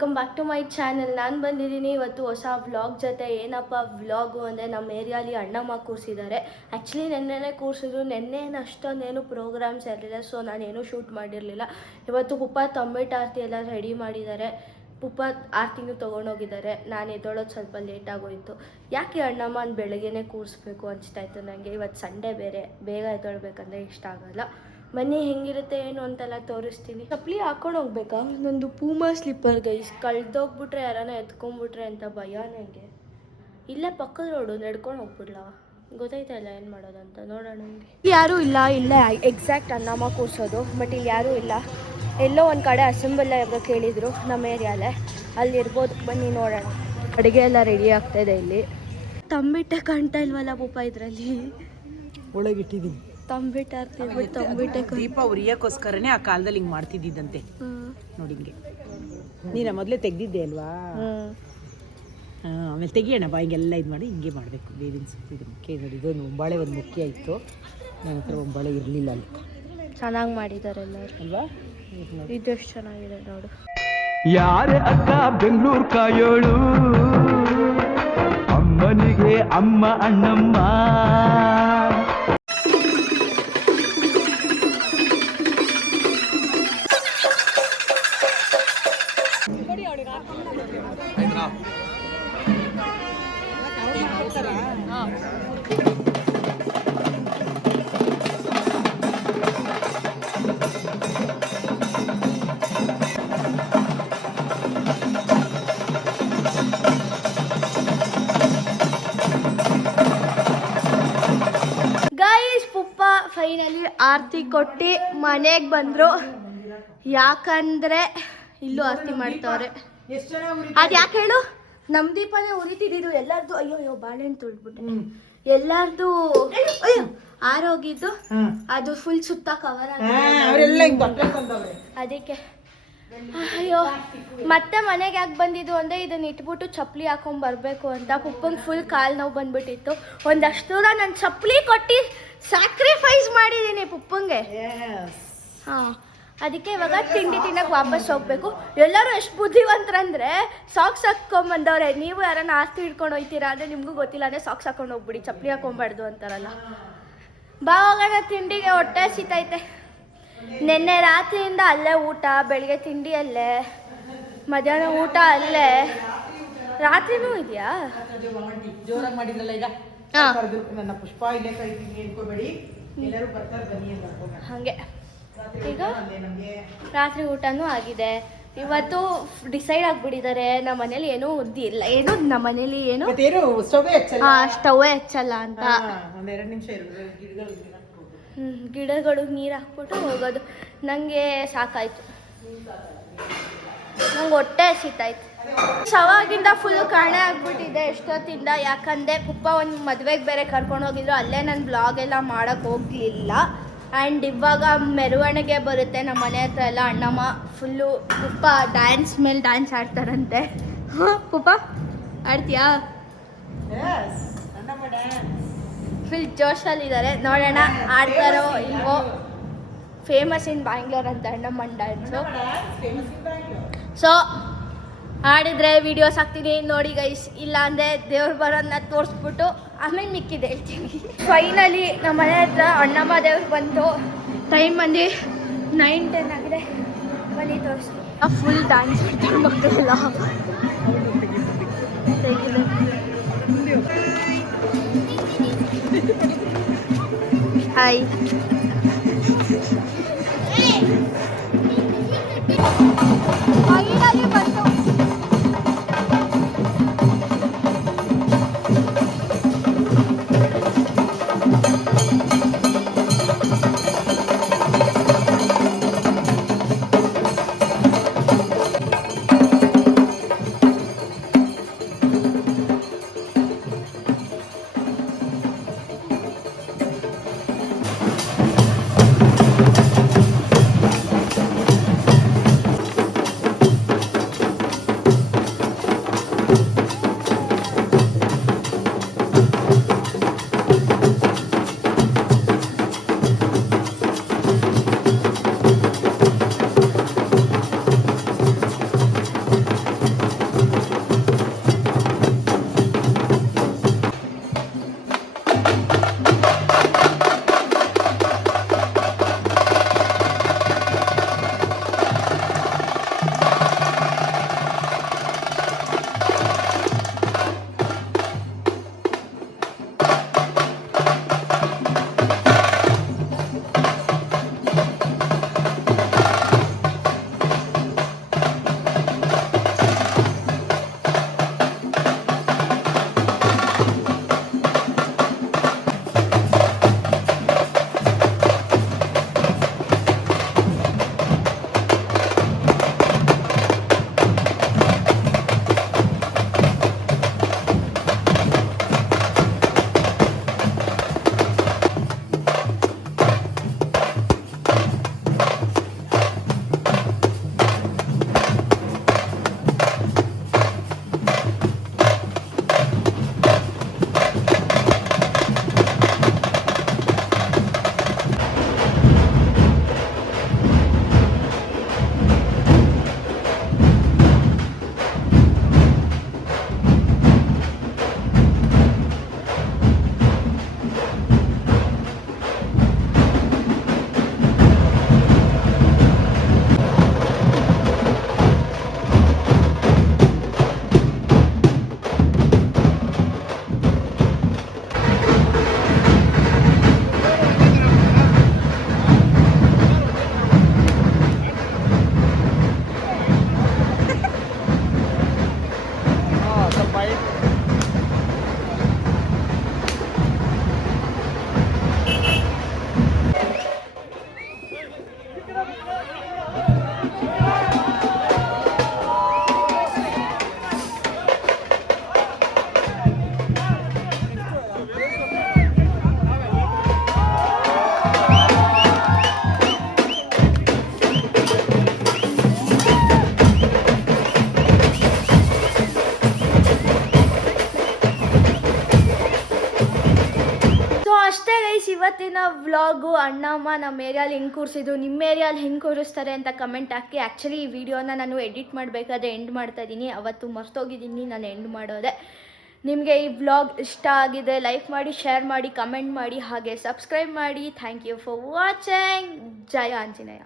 Welcome back to my channel. ನಾನು ಬಂದಿದ್ದೀನಿ ಇವತ್ತು ಹೊಸ ವ್ಲಾಗ್ ಜೊತೆ. ಏನಪ್ಪ ವ್ಲಾಗು ಅಂದರೆ ನಮ್ಮ ಏರಿಯಾಲಿ ಅಣ್ಣಮ್ಮ ಕೂರಿಸಿದ್ದಾರೆ. ಆ್ಯಕ್ಚುಲಿ ನೆನ್ನೆನೇ ಕೂರಿಸಿದ್ರು. ನೆನ್ನೇನು ಅಷ್ಟೊಂದೇನು ಪ್ರೋಗ್ರಾಮ್ಸ್ ಇರಲಿಲ್ಲ, ಸೊ ನಾನೇನು ಶೂಟ್ ಮಾಡಿರಲಿಲ್ಲ. ಇವತ್ತು ಪುಪ್ಪ ತಂಬಿಟ್ಟು ಆರತಿ ಎಲ್ಲ ರೆಡಿ ಮಾಡಿದ್ದಾರೆ. ಪುಪ್ಪ ಆರತಿನೂ ತೊಗೊಂಡೋಗಿದ್ದಾರೆ. ನಾನು ಎದ್ದೊಳೋದು ಸ್ವಲ್ಪ ಲೇಟಾಗೋಯಿತು. ಯಾಕೆ ಅಣ್ಣಮ್ಮನ ಬೆಳಗ್ಗೆನೇ ಕೂರಿಸ್ಬೇಕು ಅನಿಸ್ತಾಯಿತ್ತು ನನಗೆ. ಇವತ್ತು ಸಂಡೇ ಬೇರೆ, ಬೇಗ ಎದ್ದೊಳ್ಬೇಕಂದ್ರೆ ಇಷ್ಟ ಆಗೋಲ್ಲ. ಮನೆ ಹೆಂಗಿರುತ್ತೆ ಏನು ಅಂತೆಲ್ಲ ತೋರಿಸ್ತೀನಿ. ಚಪ್ಪಲಿ ಹಾಕೊಂಡು ಹೋಗ್ಬೇಕಾ? ನಂದು ಪೂಮಾ ಸ್ಲಿಪ್ಪರ್ ಗೈಸ್ ಕಳೆದೋಗ್ಬಿಟ್ರೆ ಯಾರನ್ನ ಎತ್ಕೊಂಡ್ಬಿಟ್ರೆ ಅಂತ ಭಯ ನನಗೆ. ಇಲ್ಲೇ ಪಕ್ಕದ ರೋಡು ನಡ್ಕೊಂಡು ಹೋಗ್ಬಿಡ್ಲಾ? ಗೊತ್ತಾಯ್ತಾ ಇಲ್ಲ ಏನು ಮಾಡೋದಂತ. ನೋಡೋಣ. ಯಾರೂ ಇಲ್ಲ. ಇಲ್ಲೇ ಎಕ್ಸಾಕ್ಟ್ ಅಣ್ಣಮ್ಮ ಕೂರಿಸೋದು, ಬಟ್ ಇಲ್ಲಿ ಯಾರೂ ಇಲ್ಲ. ಎಲ್ಲೋ ಒಂದು ಕಡೆ ಅಸೆಂಬಲ್ ಇರ್ಬೇಕು ಹೇಳಿದರು ನಮ್ಮ ಏರಿಯಾಲೆ, ಅಲ್ಲಿರ್ಬೋದು. ಬನ್ನಿ ನೋಡೋಣ. ಅಡುಗೆ ಎಲ್ಲ ರೆಡಿ ಆಗ್ತಾಯಿದೆ. ಇಲ್ಲಿ ತಂಬಿಟ್ಟೆ ಕಾಣ್ತಾ ಇಲ್ವಲ್ಲ ಪುಪ್ಪ ಇದರಲ್ಲಿ. ಒಳಗಿಟ್ಟಿದ್ದೀನಿ ತಂಬಿಟ್ಟು ಆರ್ತಿ. ತಂಬಿಟ್ಟೆ ದೀಪ ಉರಿಯೋಕ್ಕೋಸ್ಕರನೇ ಆ ಕಾಲದಲ್ಲಿ ಹಿಂಗೆ ಮಾಡ್ತಿದ್ದಂತೆ. ನೋಡಿ ಹಿಂಗೆ ನೀನು ಮೊದಲೇ ತೆಗ್ದಿದ್ದೆ ಅಲ್ವಾ? ಆಮೇಲೆ ತೆಗಿಯೋಣ ಬಾ. ಹಿಂಗೆಲ್ಲ ಇದು ಮಾಡಿ ಹಿಂಗೆ ಮಾಡಬೇಕು. ಬೇವಿನ ಸೊಪ್ಪು ಇದು ಮುಖ್ಯ. ನೋಡಿ ಇದೊಂದು ಒಂಬಾಳೆ ಒಂದು ಮುಖ್ಯ ಇತ್ತು. ನನ್ನ ಹತ್ರ ಒಂಬಾಳೆ ಇರಲಿಲ್ಲ. ಅಲ್ಲಿ ಚೆನ್ನಾಗಿ ಮಾಡಿದ್ದಾರೆ ಎಲ್ಲರೂ ಅಲ್ವಾ? ಇದೆಷ್ಟು ಚೆನ್ನಾಗಿದೆ ನೋಡು. ಯಾರೇ ಅಕ್ಕ ಬೆಂಗಳೂರು ಕಾಯೋಳು, ಅಮ್ಮನಿಗೆ ಅಮ್ಮ ಅಣ್ಣಮ್ಮ. ಫೈನಲಿ ಆರತಿ ಕೊಟ್ಟು ಮನೆಗೆ ಬಂದರು. ಯಾಕಂದರೆ ಇಲ್ಲೂ ಆರತಿ ಮಾಡ್ತವ್ರೆ. ಅದು ಯಾಕೆ ಹೇಳು? ನಮ್ಮ ದೀಪನೇ ಉರಿತಿದ್ದು ಎಲ್ಲರದು. ಅಯ್ಯೋ ಅಯ್ಯೋ ಬಾಳೆಹಣ್ಣು ತುಳಿದ್ಬಿಟ್ಟೆ. ಎಲ್ಲರದು ಅಯ್ಯೋ ಆರೋಗಿದ್ದು ಅದು ಫುಲ್ ಸುತ್ತ ಕವರ್ ಆಗಿದೆ. ಅದಕ್ಕೆ ಅಯ್ಯೋ ಮತ್ತೆ ಮನೆಗೆ ಯಾಕೆ ಬಂದಿದ್ದು ಅಂದರೆ ಇದನ್ನ ಇಟ್ಬಿಟ್ಟು ಚಪ್ಪಲಿ ಹಾಕೊಂಡ್ ಬರಬೇಕು ಅಂತ. ಪುಪ್ಪಂಗೆ ಫುಲ್ ಕಾಲು ನೋವು ಬಂದ್ಬಿಟ್ಟಿತ್ತು. ಒಂದಷ್ಟು ದೂರ ನಾನು ಚಪ್ಪಲಿ ಕೊಟ್ಟು ಸ್ಯಾಕ್ರಿಫೈಸ್ ಮಾಡಿದ್ದೀನಿ ಪುಪ್ಪಂಗೆ. ಹಾಂ, ಅದಕ್ಕೆ ಇವಾಗ ತಿಂಡಿ ತಿನ್ನಕ್ಕೆ ವಾಪಸ್ ಹೋಗ್ಬೇಕು. ಎಲ್ಲರೂ ಎಷ್ಟು ಬುದ್ಧಿವಂತರಂದ್ರೆ ಸಾಕ್ಸ್ ಹಾಕ್ಕೊಂಬಂದವ್ರೆ. ನೀವು ಯಾರನ್ನ ಆಸ್ತಿ ಹಿಡ್ಕೊಂಡು ಹೋಗ್ತೀರಾ ಅಂದರೆ ನಿಮಗೂ ಗೊತ್ತಿಲ್ಲ ಅಂದರೆ ಸಾಕ್ಸ್ ಹಾಕೊಂಡು ಹೋಗ್ಬಿಡಿ, ಚಪ್ಪಲಿ ಹಾಕೊಂಬಾರ್ದು ಅಂತಾರಲ್ಲ. ಬಾವಾಗ ತಿಂಡಿಗೆ ಹೊಟ್ಟೆ ಹಸಿತೈತೆ. ನಿನ್ನೆ ರಾತ್ರಿಯಿಂದ ಅಲ್ಲೇ ಊಟ, ಬೆಳಿಗ್ಗೆ ತಿಂಡಿ ಅಲ್ಲೇ, ಮಧ್ಯಾಹ್ನ ಊಟ ಅಲ್ಲೇ, ರಾತ್ರಿನೂ ಇದೆಯಾ? ಜೋರಾಗಿ ಮಾಡಿದ್ರಲ್ಲ ಈಗ. ನನ್ನ ಪುಷ್ಪ ಇಲ್ಲೇ ಕರಿತೀನಿ ಅನ್ಕೋಬೇಡಿ, ಎಲ್ಲರೂ ಬರ್ತಾರೆ ಬನ್ನಿ ಅಂತ. ಹಾಗೆ ಈಗ ರಾತ್ರಿ ಊಟನೂ ಆಗಿದೆ. ಇವತ್ತು ಡಿಸೈಡ್ ಆಗ್ಬಿಟ್ಟಿದ್ದಾರೆ ನಮ್ಮ ಮನೇಲಿ ಏನೂ ಉದ್ದಿ ಇಲ್ಲ. ಏನು ನಮ್ಮ ಮನೇಲಿ ಏನು ಸ್ಟವ್ ಹಚ್ಚಲ್ಲ ಅಂತ. ಗಿಡಗಳಿಗೆ ನೀರು ಹಾಕ್ಬಿಟ್ಟು ಹೋಗೋದು. ನನಗೆ ಸಾಕಾಯ್ತು, ನಂಗೆ ಹೊಟ್ಟೆ ಹಸಿತಾಯ್ತು. ಸವಾಗಿಂದ ಫುಲ್ ಕಾಣೆ ಆಗ್ಬಿಟ್ಟಿದೆ ಎಷ್ಟೊತ್ತಿಂದ. ಯಾಕಂದರೆ ಪುಪ್ಪ ಒಂದು ಮದುವೆಗೆ ಬೇರೆ ಕರ್ಕೊಂಡು ಹೋಗಿದ್ರು. ಅಲ್ಲೇ ನಾನು ಬ್ಲಾಗ್ ಎಲ್ಲ ಮಾಡೋಕ್ಕೆ ಹೋಗಲಿಲ್ಲ. ಆ್ಯಂಡ್ ಇವಾಗ ಮೆರವಣಿಗೆ ಬರುತ್ತೆ ನಮ್ಮ ಮನೆ ಹತ್ರ ಎಲ್ಲ. ಅಣ್ಣಮ್ಮ ಫುಲ್ಲು ಪುಪ್ಪ ಡ್ಯಾನ್ಸ್ ಮೇಲೆ ಡ್ಯಾನ್ಸ್ ಆಡ್ತಾರಂತೆ. ಹಾಂ ಪುಪ್ಪ ಆಡ್ತೀಯಾ? ಫುಲ್ ಜೋಶಲ್ಲಿದ್ದಾರೆ. ನೋಡೋಣ ಆಡ್ತಾರೋ ಇಲ್ವೋ. ಫೇಮಸ್ ಇನ್ ಬ್ಯಾಂಗ್ಳೂರ್ ಅಂತ ಅಣ್ಣಮ್ಮನ ಡ್ಯಾನ್ಸು. ಸೊ ಆಡಿದ್ರೆ ವೀಡಿಯೋಸ್ ಹಾಕ್ತೀನಿ ನೋಡಿ ಗೈಸ್. ಇಲ್ಲ ಅಂದರೆ ದೇವ್ರು ಬರೋದನ್ನ ತೋರಿಸ್ಬಿಟ್ಟು ಆಮೇಲೆ ಮಿಕ್ಕಿದೆ ಹೇಳ್ತೀನಿ. ಫೈನಲಿ ನಮ್ಮ ಮನೆ ಹತ್ರ ಅಣ್ಣಮ್ಮ ದೇವ್ರು ಬಂತು. ಟೈಮ್ ಬಂದು 9-10 ಆಗಿದೆ. ಬನ್ನಿ ತೋರಿಸ್ತೀನಿ. ಫುಲ್ ಡ್ಯಾನ್ಸ್ ಮಾಡ್ತಾರೆ ಮಕ್ಕಳೆಲ್ಲ. ಹಾಯ್. ಫೈನಲಿ ಬಂತು. ಅಷ್ಟೇ ಗೈಸ್, ಇವತ್ತಿನ ವ್ಲಾಗು. ಅಣ್ಣಮ್ಮ ನಮ್ಮ ಏರಿಯಾಲಿ ಹೆಂಗೆ ಕೂರಿಸಿದ್ರು, ನಿಮ್ಮ ಏರಿಯಾಲಿ ಹೆಂಗೆ ಕೂರಿಸ್ತಾರೆ ಅಂತ ಕಮೆಂಟ್ ಹಾಕಿ. ಆ್ಯಕ್ಚುಲಿ ಈ ವಿಡಿಯೋನ ನಾನು ಎಡಿಟ್ ಮಾಡಬೇಕಾದ್ರೆ ಎಂಡ್ ಮಾಡ್ತಾ ಇದ್ದೀನಿ. ಅವತ್ತು ಮರ್ತೋಗಿದ್ದೀನಿ ನಾನು ಎಂಡ್ ಮಾಡೋದೆ. ನಿಮಗೆ ಈ ವ್ಲಾಗ್ ಇಷ್ಟ ಆಗಿದೆ ಲೈಕ್ ಮಾಡಿ, ಶೇರ್ ಮಾಡಿ, ಕಮೆಂಟ್ ಮಾಡಿ, ಹಾಗೆ ಸಬ್ಸ್ಕ್ರೈಬ್ ಮಾಡಿ. Thank you for watching. ಜಯ ಆಂಜನೇಯ.